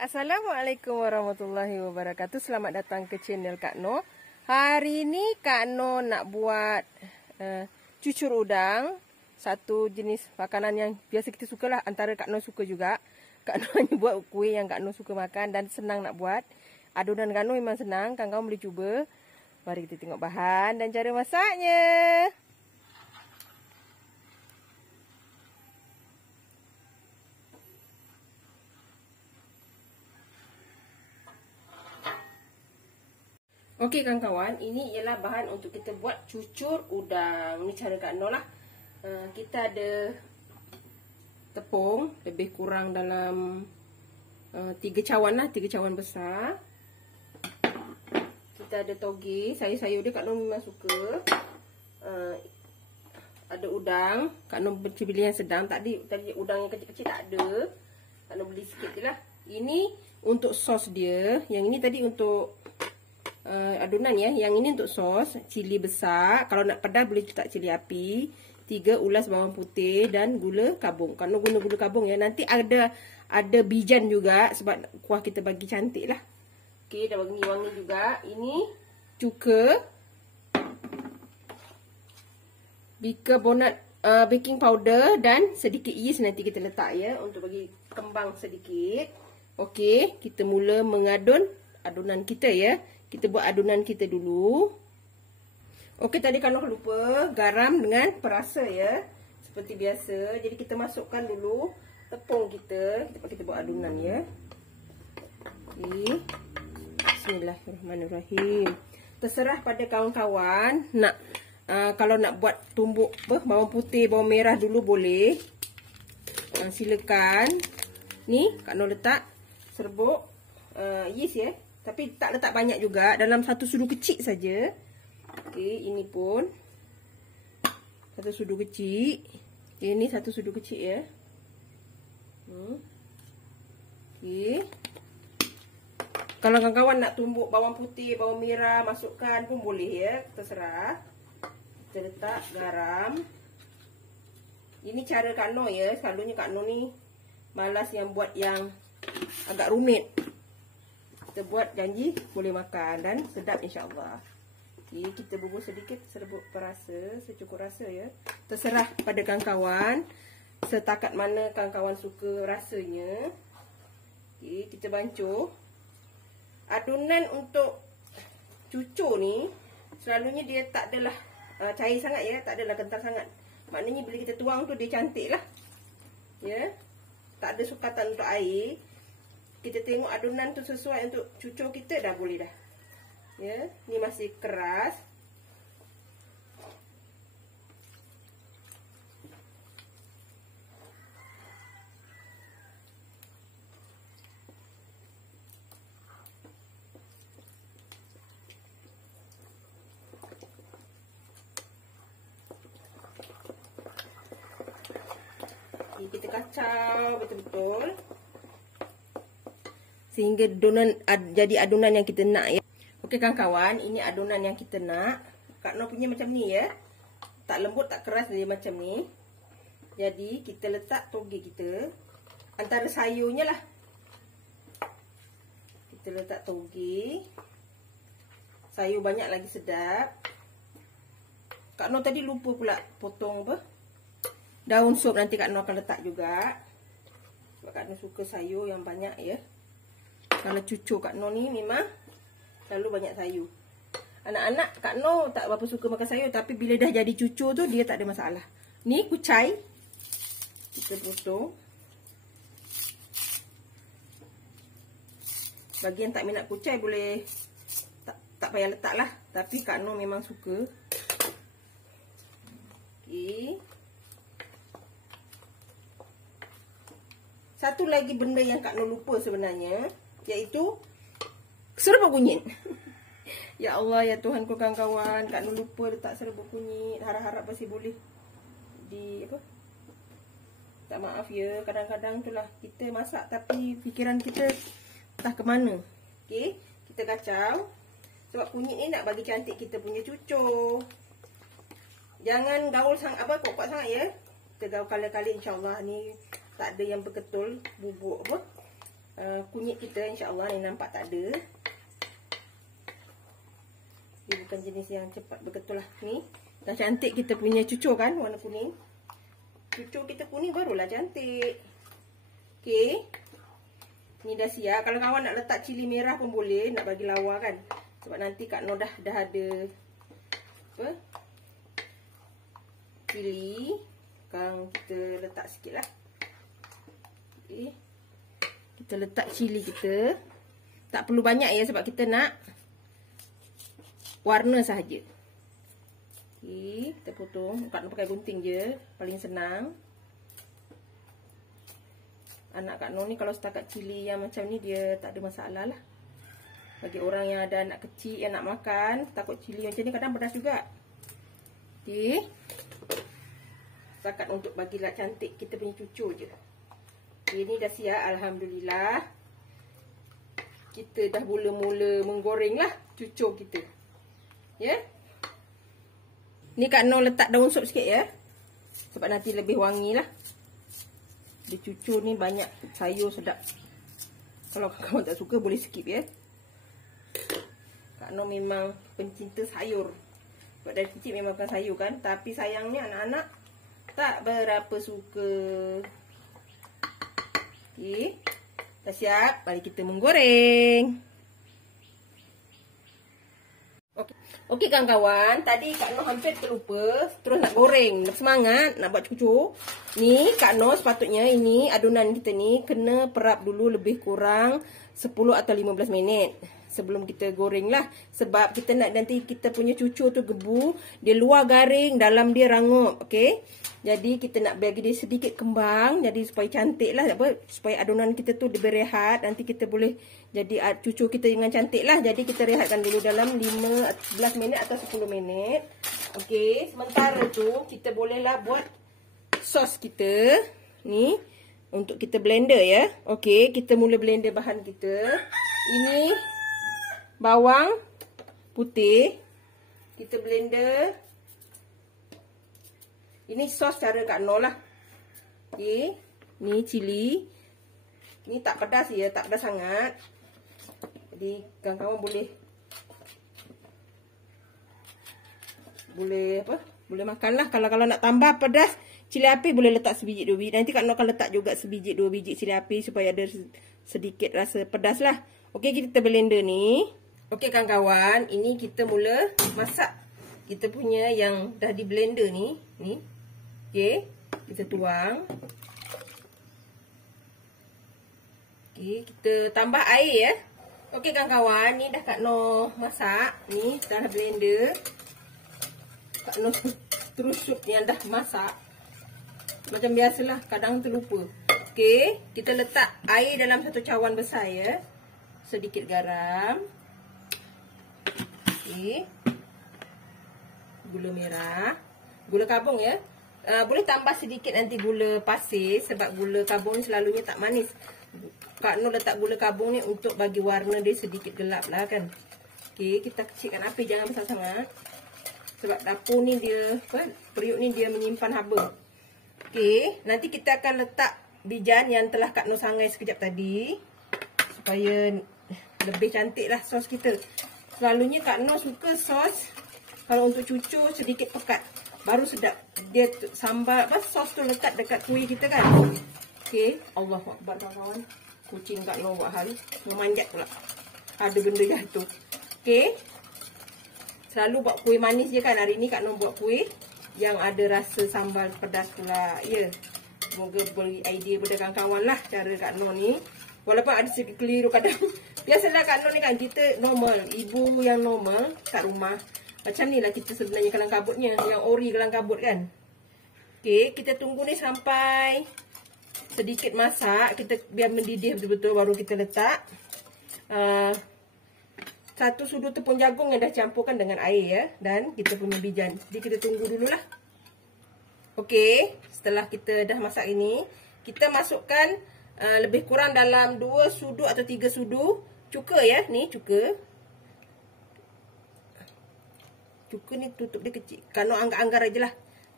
Assalamualaikum warahmatullahi wabarakatuh. Selamat datang ke channel Kak Noh. Hari ini Kak Noh nak buat cucur udang. Satu jenis makanan yang biasa kita suka lah. Antara Kak Noh suka juga. Kak Noh hanya buat kuih yang Kak Noh suka makan dan senang nak buat. Adunan Kak Noh memang senang. Kawan-kawan boleh cuba. Mari kita tengok bahan dan cara masaknya. Okey kawan-kawan, ini ialah bahan untuk kita buat cucur udang. Ini cara Kak Noh lah. Kita ada tepung lebih kurang dalam 3 cawan lah, 3 cawan besar. Kita ada toge, sayur-sayur dia Kak Noh memang suka. Ada udang, Kak Noh pilih yang sedang. Tadi udang yang kecil-kecil tak ada. Kak Noh beli sikit je lah. Ini untuk sos dia, yang ini tadi untuk adunan ya. Yang ini untuk sos, cili besar. Kalau nak pedas boleh letak cili api. 3 ulas bawang putih dan gula kabung. Kalau guna gula kabung ya. Nanti ada bijan juga sebab kuah kita bagi cantik lah. Okey, dah wangi-wangi juga. Ini cuka, bikarbonat, baking powder dan sedikit yeast nanti kita letak ya untuk bagi kembang sedikit. Okey, kita mula mengadun adunan kita ya. Kita buat adunan kita dulu. Okey, tadi Kak Noh lupa garam dengan perasa ya. Seperti biasa. Jadi kita masukkan dulu tepung kita. Kita buat adunan ya. Okey. Bismillahirrahmanirrahim. Terserah pada kawan-kawan nak kalau nak buat tumbuk bawang putih, bawang merah dulu boleh. Silakan. Ni Kak Noh letak serbuk yeast ya. Tapi tak letak banyak juga. Dalam satu sudu kecil saja. Okey, ini pun satu sudu kecil. Ini satu sudu kecil ya. Okey. Kalau kawan-kawan nak tumbuk bawang putih, bawang merah, masukkan pun boleh ya. Terserah. Kita letak garam. Ini cara Kak Noh ya. Selalunya Kak Noh ni malas yang buat yang agak rumit. Kita buat janji boleh makan dan sedap insya-Allah. Okey, kita bubur sedikit serbuk perasa, secukup rasa ya. Terserah pada kawan-kawan setakat mana kawan-kawan suka rasanya. Okey, kita bancuh. Adunan untuk cucur ni selalunya dia tak adalah cair sangat ya, tak adalah kental sangat. Maknanya bila kita tuang tu dia cantik lah. Ya. Tak ada sukatan untuk air. Kita tengok adunan tu sesuai untuk cucur kita dah boleh dah. Ya, ni masih keras. Kita kacau betul-betul sehingga jadi adunan yang kita nak ya. Okey kawan-kawan, ini adunan yang kita nak. Kak Noh punya macam ni ya. Tak lembut, tak keras, dia macam ni. Jadi kita letak toge kita antara sayurnya lah. Kita letak toge. Sayur banyak lagi sedap. Kak Noh tadi lupa pula potong daun sup, nanti Kak Noh akan letak juga. Sebab Kak Noh suka sayur yang banyak ya. Kalau cucur Kak Noh ni memang selalu banyak sayur. Anak-anak Kak Noh tak berapa suka makan sayur, tapi bila dah jadi cucur tu dia tak ada masalah. Ni kucai. Kita potong. Bagi yang tak minat kucai boleh tak payah letak lah. Tapi Kak Noh memang suka. Okey. Satu lagi benda yang Kak Noh lupa sebenarnya, iaitu serbuk kunyit. Ya Allah, ya Tuhan ku kawan-kawan, Kak Noh lupa letak serbuk kunyit. Harap-harap masih boleh tak maaf ya, kadang-kadang itulah kita masak tapi fikiran kita entah ke mana. Okey, kita kacau. Sebab kunyit ni nak bagi cantik kita punya cucur. Jangan gaul sangat kuat sangat ya. Kita gaul kali-kali insya-Allah ni tak ada yang berketul bubuk kunyit kita, insya-Allah ni nampak tak ada. Dia bukan jenis yang cepat betul lah ni. Dah cantik kita punya cucur kan, warna kuning. Cucur kita kuning barulah cantik. Okey. Ni dah siap. Kalau kawan nak letak cili merah pun boleh, nak bagi lawa kan. Sebab nanti Kak Noh dah ada apa? Cili. Sekarang kita letak sikit lah. Okay. Kita letak cili kita. Tak perlu banyak ya, sebab kita nak warna sahaja. Okay. Kita potong. Kak Noh pakai gunting je. Paling senang. Anak Kak Noh ni kalau setakat cili yang macam ni, dia tak ada masalah lah. Bagi orang yang ada anak kecil yang nak makan, takut cili macam ni kadang pedas juga. Okay. Setakat untuk bagilah cantik kita punya cucur je. Okay, ni dah siap, alhamdulillah. Kita dah mula-mula menggoreng lah cucur kita. Ya. Yeah? Ni Kak Noh letak daun sup sikit ya. Sebab nanti lebih wangi lah. Dia cucur ni banyak sayur sedap. Kalau kawan tak suka boleh skip ya. Kak Noh memang pencinta sayur. Sebab dari kecil memang makan sayur kan. Tapi sayangnya anak-anak tak berapa suka. Okey. Dah siap. Mari kita menggoreng. Okey kawan-kawan, tadi Kak Noh hampir terlupa, terus nak goreng, semangat nak buat cucur. Ni Kak Noh sepatutnya ini adunan kita ni kena perap dulu lebih kurang 10 atau 15 minit sebelum kita goreng lah. Sebab kita nak nanti kita punya cucur tu gebu, dia luar garing, dalam dia rangup, okey. Jadi kita nak bagi dia sedikit kembang, jadi supaya cantik lah, apa, supaya adunan kita tu dia berehat, nanti kita boleh jadi cucur kita dengan cantik lah. Jadi kita rehatkan dulu dalam 15 minit atau 10 minit. Okey, sementara tu kita bolehlah buat sos kita. Ni untuk kita blender ya. Okey, kita mula blender bahan kita. Ini bawang putih. Kita blender. Ini sos cara Kak Noh lah. Okey, ni cili. Ni tak pedas ya, tak pedas sangat. Jadi kawan-kawan boleh apa? Boleh makanlah. Kalau nak tambah pedas, cili api boleh letak sebiji 2 biji. Nanti Kak Noh akan letak juga sebiji 2 biji cili api supaya ada sedikit rasa pedas lah. Okey, kita blender ni. Okey kawan-kawan, ini kita mula masak kita punya yang dah di blender ni. Ni. Okey, kita tuang. Okey, kita tambah air ya. Okey kawan-kawan, ni dah Kak Noh masak. Ni dah blender. Kak Noh terus sup yang dah masak. Macam biasalah, kadang terlupa. Okey, kita letak air dalam satu cawan besar ya. Sedikit garam. Okey. Gula merah. Gula kabung ya. Boleh tambah sedikit nanti gula pasir sebab gula kabung ni selalunya tak manis. Kak Noh letak gula kabung ni untuk bagi warna dia sedikit gelap lah kan. Okey, kita kecilkan api, jangan besar sangat. Sebab dapur ni dia, periuk ni dia menyimpan haba. Okey, nanti kita akan letak bijan yang telah Kak Noh sangai sekejap tadi. Supaya lebih cantik lah sos kita. Selalunya Kak Noh suka sos, kalau untuk cucur sedikit pekat. Baru sedap. Dia sambal, sos tu lekat dekat kuih kita kan. Okey, Allahuakbar kawan-kawan. Kucing Kak Noh buat hal memanjat pula. Ada benda jatuh. Okey. Selalu buat kuih manis je kan. Hari ni Kak Noh buat kuih yang ada rasa sambal pedas pula. Ya. Semoga beri idea pada kawan-kawan lah cara Kak Noh ni. Walaupun ada sedikit keliru kadang. Biasalah Kak Noh ni kan kita normal. Ibu yang normal kat rumah. Macam ni lah kita sebenarnya kelang kabutnya. Yang ori kelang kabut kan. Okey. Kita tunggu ni sampai sedikit masak, kita biar mendidih betul-betul, baru kita letak 1 sudu tepung jagung yang dah campurkan dengan air ya, dan kita punya bijan. Jadi kita tunggu dululah. Okey, setelah kita dah masak ini, kita masukkan lebih kurang dalam 2 sudu atau 3 sudu cuka ya. Ni cuka. Cuka ni tutup dia kecil. Kak Noh anggar-anggar aja lah.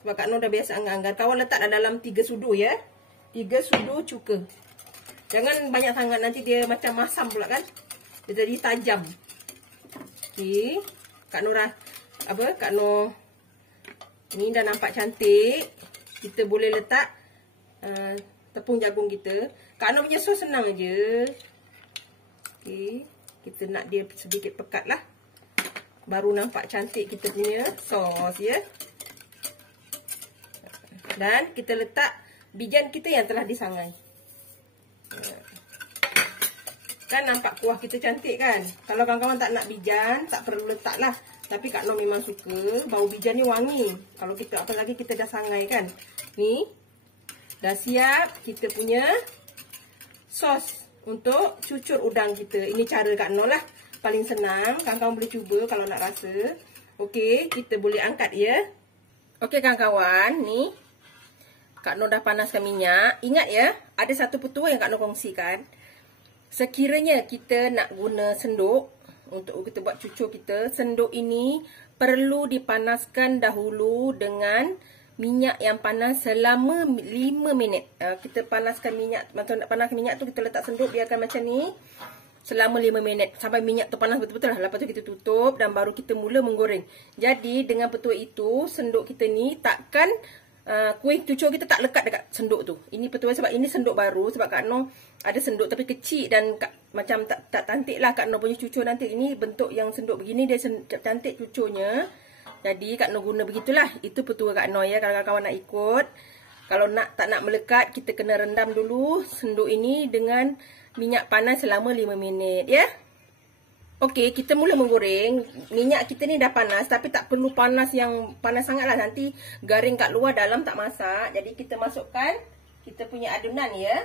Sebab Kak Noh dah biasa anggar-anggar. Kawan letak dalam 3 sudu ya. 3 sudu cuka. Jangan banyak sangat, nanti dia macam masam pula kan. Dia jadi tajam. Okey. Kak Nora Kak Nur ni dah nampak cantik. Kita boleh letak tepung jagung kita. Kak Nur punya sos senang aja. Okey. Kita nak dia sedikit pekat lah. Baru nampak cantik kita punya sos ya. Dan kita letak bijan kita yang telah disangai. Kan nampak kuah kita cantik kan. Kalau kawan-kawan tak nak bijan, tak perlu letak lah. Tapi Kak Nur memang suka bau bijan ni wangi. Kalau kita apa lagi kita dah sangai kan. Ni dah siap kita punya sos untuk cucur udang kita. Ini cara Kak Nur lah. Paling senang. Kawan-kawan boleh cuba kalau nak rasa. Okey, kita boleh angkat ya. Okey kawan-kawan, ni Kak Nur dah panaskan minyak. Ingat ya, ada satu petua yang Kak Nur kongsikan. Sekiranya kita nak guna senduk untuk kita buat cucur kita, senduk ini perlu dipanaskan dahulu dengan minyak yang panas selama 5 minit. Kita panaskan minyak, macam nak panaskan minyak tu kita letak senduk, biarkan macam ni selama 5 minit. Sampai minyak tu panas betul-betul lah. Lepas tu kita tutup dan baru kita mula menggoreng. Jadi dengan petua itu, senduk kita ni takkan kuih cucur kita tak lekat dekat senduk tu. Ini petua sebab ini senduk baru. Sebab Kak Nur ada senduk tapi kecil dan macam tak cantik lah Kak Nur punya cucur nanti. Ini bentuk yang senduk begini, dia cantik cucurnya. Jadi Kak Nur guna begitulah. Itu petua Kak Nur ya. Kalau kawan-kawan nak ikut, kalau tak nak melekat, kita kena rendam dulu senduk ini dengan minyak panas selama 5 minit ya. Okey, kita mula menggoreng. Minyak kita ni dah panas, tapi tak perlu panas yang panas sangat lah. Nanti garing kat luar, dalam tak masak. Jadi kita masukkan kita punya adunan ya.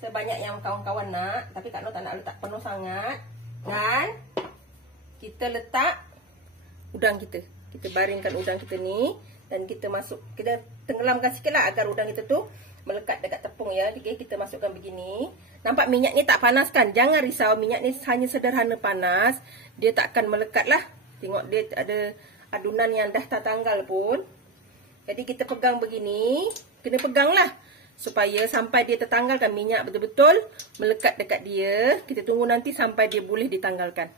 Sebanyak yang kawan-kawan nak. Tapi Kak Nur tak nak letak penuh sangat. Dan kita letak udang kita. Kita baringkan udang kita ni. Dan kita tenggelamkan sikit lah agar udang kita tu melekat dekat tepung ya. Okay, kita masukkan begini. Nampak minyak ni tak panas kan? Jangan risau, minyak ni hanya sederhana panas. Dia tak akan melekat lah. Tengok dia ada adunan yang dah tertanggal pun. Jadi kita pegang begini. Kena pegang lah. Supaya sampai dia tertanggalkan, minyak betul-betul melekat dekat dia. Kita tunggu nanti sampai dia boleh ditanggalkan.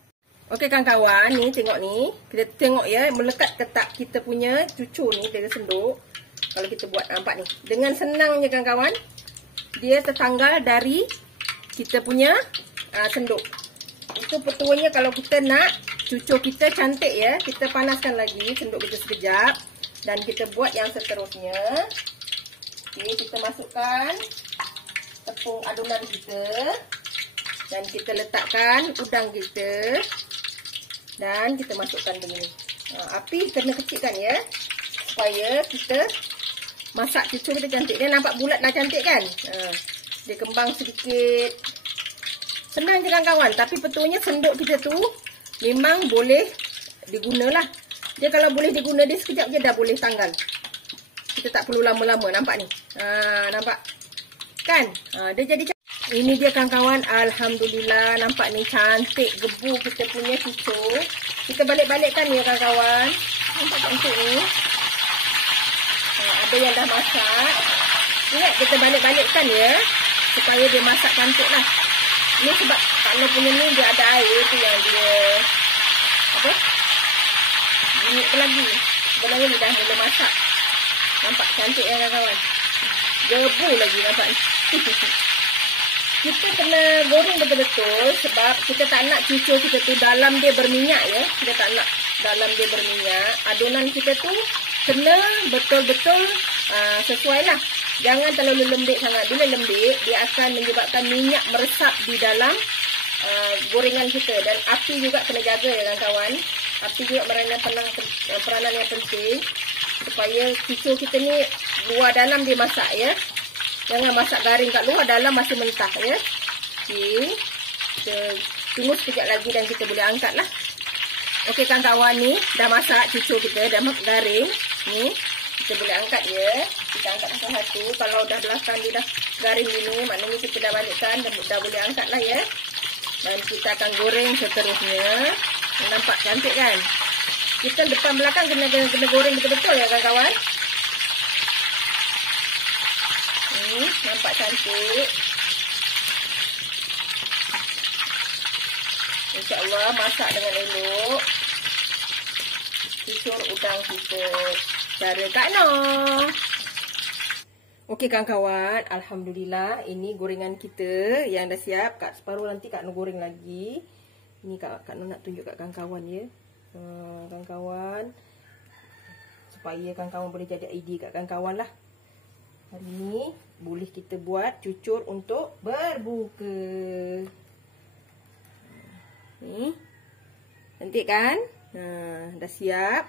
Okey kawan-kawan, ni tengok ni. Kita tengok ya, melekat ketak kita punya cucur ni dari senduk. Kalau kita buat, nampak ni. Dengan senangnya kawan-kawan, dia tertanggal dari kita punya senduk. Itu petuanya kalau kita nak cucur kita cantik ya. Kita panaskan lagi senduk kita sekejap. Dan kita buat yang seterusnya. Okey, kita masukkan tepung adunan kita. Dan kita letakkan udang kita. Dan kita masukkan begini. Api kena kecilkan ya. Supaya kita masak cucur kita cantik. Dia nampak bulat dah cantik kan. Dia kembang sedikit. Senang je kawan-kawan. Tapi petuanya senduk kita tu memang boleh digunalah. Dia kalau boleh diguna, dia sekejap je dah boleh tanggal. Kita tak perlu lama-lama. Nampak ni. Nampak kan. Dia jadi cantik. Ini dia kawan-kawan. Alhamdulillah. Nampak ni cantik gebu kita punya cucur. Kita balik-balikkan ya kawan-kawan. Nampak cantik ni. Ada yang dah masak. Ingat kita balik-balikkan ya. Supaya dia masak cantik lah. Ni sebab kalau punya ni dia ada air tu yang dia apa? Minyak lagi. Sebenarnya ni dah mula masak. Nampak cantik ya kawan-kawan. Gebu lagi nampak ni. Kita kena goreng betul-betul sebab kita tak nak cucur kita tu dalam dia berminyak ya. Kita tak nak dalam dia berminyak. Adunan kita tu kena betul-betul sesuai lah. Jangan terlalu lembik sangat. Bila lembik, dia akan menyebabkan minyak meresap di dalam gorengan kita. Dan api juga kena jaga ya kawan-kawan. Api juga peranan yang penting. Supaya cucur kita ni luar dalam dia masak ya. Jangan masak garing kat luar, dalam masih mentah ya. Okey. Kita tunggu sekejap lagi dan kita boleh angkat lah. Okey kawan-kawan, ni dah masak cucur kita, dah garing. Ni kita boleh angkat ya. Kita angkat satu-satu. Kalau dah belakang dia dah garing gini, maknanya kita dah balikkan dan dah boleh angkat lah ya. Dan kita akan goreng seterusnya. Nampak cantik kan? Kita depan belakang kena goreng betul-betul ya kawan-kawan. Nampak cantik. InsyaAllah masak dengan elok. Cucur udang kita. Cara Kak Noh. Okey kawan-kawan, alhamdulillah ini gorengan kita yang dah siap. Kat separuh nanti Kak Noh goreng lagi. Ini Kak Noh nak tunjuk kat kawan-kawan ya. Kawan-kawan, supaya kawan-kawan boleh jadi idea kat kawan-kawan lah. Hari ni boleh kita buat cucur untuk berbuka. Ni. Cantik kan? Dah siap.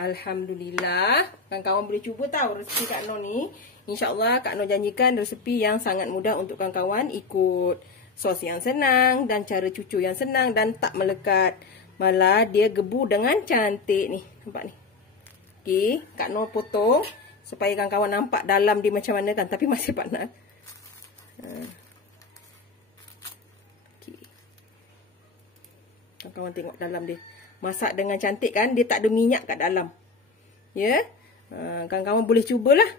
Alhamdulillah. Kawan-kawan boleh cuba tahu resepi Kak Noh ni. InsyaAllah Kak Noh janjikan resepi yang sangat mudah untuk kawan-kawan ikut. Sos yang senang dan cara cucur yang senang dan tak melekat. Malah dia gebu dengan cantik ni. Nampak ni. Okey, Kak Noh potong supaya kawan-kawan nampak dalam dia macam mana kan. Tapi masih panas. Okey. Kawan-kawan tengok dalam dia. Masak dengan cantik kan. Dia tak ada minyak kat dalam. Ya. Kawan-kawan boleh cubalah.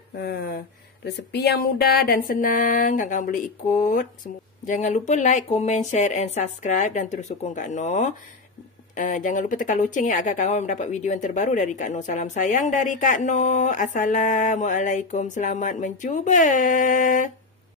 Resepi yang mudah dan senang. Kawan-kawan boleh ikut. Jangan lupa like, komen, share and subscribe. Dan terus sokong Kak Noh. Jangan lupa tekan loceng ya agar kawan mendapat video yang terbaru dari Kak Noh. Salam sayang dari Kak Noh. Assalamualaikum. Selamat mencuba.